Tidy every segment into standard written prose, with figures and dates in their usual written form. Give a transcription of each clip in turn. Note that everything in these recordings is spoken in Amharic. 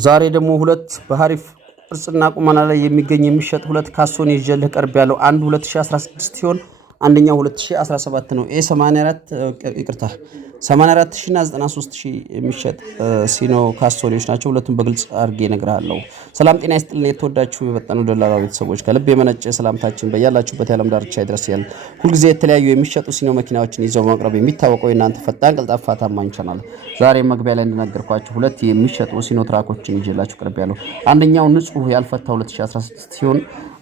ዛሬ ደግሞ ሁለት በሐሪፍ ቅርጽና ቁመና ላይ የሚገኝ የሚሸጥ ሁለት ካሶን ይዤልህ ቀርብ ያለው አንዱ 2016 ሲሆን አንደኛው 2017 ነው። ኤ84 ይቅርታ 84000 እና 93000 የሚሸጥ ሲኖ ካሶሊዎች ናቸው። ሁለቱም በግልጽ አድርጌ እነግርሃለሁ። ሰላም ጤና ይስጥልኝ። የተወዳችሁ የበጠኑ ደላላ ቤተሰቦች ከልብ የመነጨ ሰላምታችን በያላችሁበት የዓለም ዳርቻ ይድረስ ያል ሁልጊዜ የተለያዩ የሚሸጡ ሲኖ መኪናዎችን ይዘው በማቅረብ የሚታወቀው የእናንተ ፈጣን ቀልጣፋ ታማኝ ቻናል ዛሬ መግቢያ ላይ እንደነገርኳችሁ ሁለት የሚሸጡ ሲኖ ትራኮችን ይዤላችሁ ቀርብ ያለው አንደኛው ንጹህ ያልፈታ 2016 ሲሆን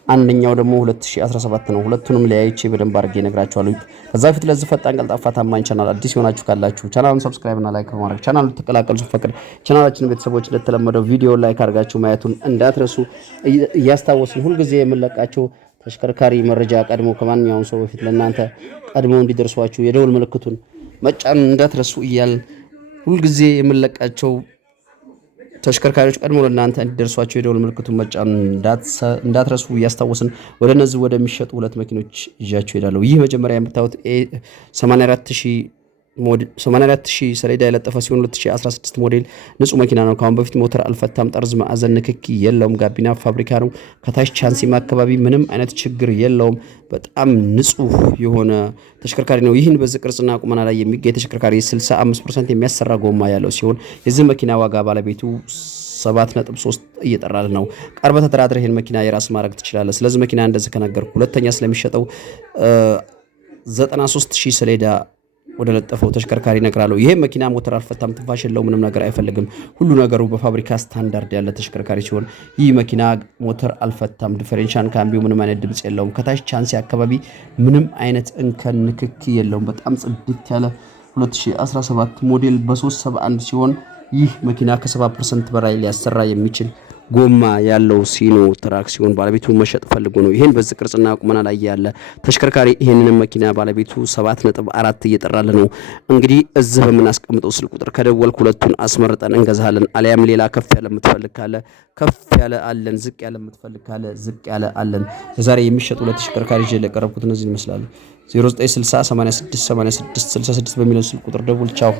አንደኛው ደግሞ 2017 ነው። ሁለቱንም ለያይቼ በደንብ አድርጌ እነግራችኋለሁ። ከዛ በፊት ለዚህ ፈጣን ቀልጣፋ ታማኝ ቻናል አዲስ ሆናችሁ ካላችሁ ቻናሉን ሰብስክራይብ እና ላይክ በማድረግ ቻናሉን ተቀላቀሉ። ፈቅድ ቻናላችን ቤተሰቦች እንደተለመደው ቪዲዮ ላይክ አድርጋችሁ ማየቱን እንዳትረሱ እያስታወስን ሁልጊዜ የምንለቃቸው ተሽከርካሪ መረጃ ቀድሞ ከማንኛውም ሰው በፊት ለእናንተ ቀድሞ እንዲደርሷችሁ የደውል ምልክቱን መጫን እንዳትረሱ እያልን ሁልጊዜ የምንለቃቸው ተሽከርካሪዎች ቀድሞ ለእናንተ እንዲደርሷቸው የደውል ምልክቱን መጫን እንዳትረሱ እያስታወስን ወደ እነዚህ ወደሚሸጡ ሁለት መኪኖች ይዣችሁ ሄዳለሁ። ይህ መጀመሪያ የምታዩት 84000 ሰሌዳ የለጠፈ ሲሆን 2016 ሞዴል ንጹህ መኪና ነው። ካሁን በፊት ሞተር አልፈታም፣ ጠርዝ ማዕዘን ንክኪ የለውም፣ ጋቢና ፋብሪካ ነው። ከታች ቻንሲማ አካባቢ ምንም አይነት ችግር የለውም። በጣም ንጹህ የሆነ ተሽከርካሪ ነው። ይህን በዚህ ቅርጽና ቁመና ላይ የሚገኝ ተሽከርካሪ 65% የሚያሰራ ጎማ ያለው ሲሆን የዚህ መኪና ዋጋ ባለቤቱ 7.3 እየጠራል ነው። ቀርበህ ተደራድረህ ይሄን መኪና የራስ ማድረግ ትችላለህ። ስለዚህ መኪና እንደዚህ ከነገርኩ ሁለተኛ ስለሚሸጠው 93000 ሰሌዳ ወደ ለጠፈው ተሽከርካሪ እነግራለሁ። ይሄ መኪና ሞተር አልፈታም፣ ትንፋሽ የለው፣ ምንም ነገር አይፈልግም። ሁሉ ነገሩ በፋብሪካ ስታንዳርድ ያለ ተሽከርካሪ ሲሆን ይህ መኪና ሞተር አልፈታም፣ ዲፈረንሻል ካምቢው ምንም አይነት ድምጽ የለውም። ከታች ቻንሲ አካባቢ ምንም አይነት እንከን ንክኪ የለውም። በጣም ጽድት ያለ 2017 ሞዴል በ371 ሲሆን ይህ መኪና ከ70% በላይ ሊያሰራ የሚችል ጎማ ያለው ሲኖ ትራክ ሲሆን ባለቤቱ መሸጥ ፈልጎ ነው። ይሄን በዚህ ቅርጽና ቁመና ላይ ያለ ተሽከርካሪ ይሄንን መኪና ባለቤቱ 7.4 እየጠራለ ነው። እንግዲህ እዚህ በምናስቀምጠው ስልክ ቁጥር ከደወልክ ሁለቱን አስመርጠን እንገዛለን። አሊያም ሌላ ከፍ ያለ የምትፈልግ ካለ ከፍ ያለ አለን፣ ዝቅ ያለ የምትፈልግ ካለ ዝቅ ያለ አለን። ዛሬ የሚሸጡ ሁለት ተሽከርካሪ ይዤ ለቀረብኩት እነዚህ ይመስላሉ። 0960 86 86 66 በሚለው ስልክ ቁጥር ደውል። ቻው።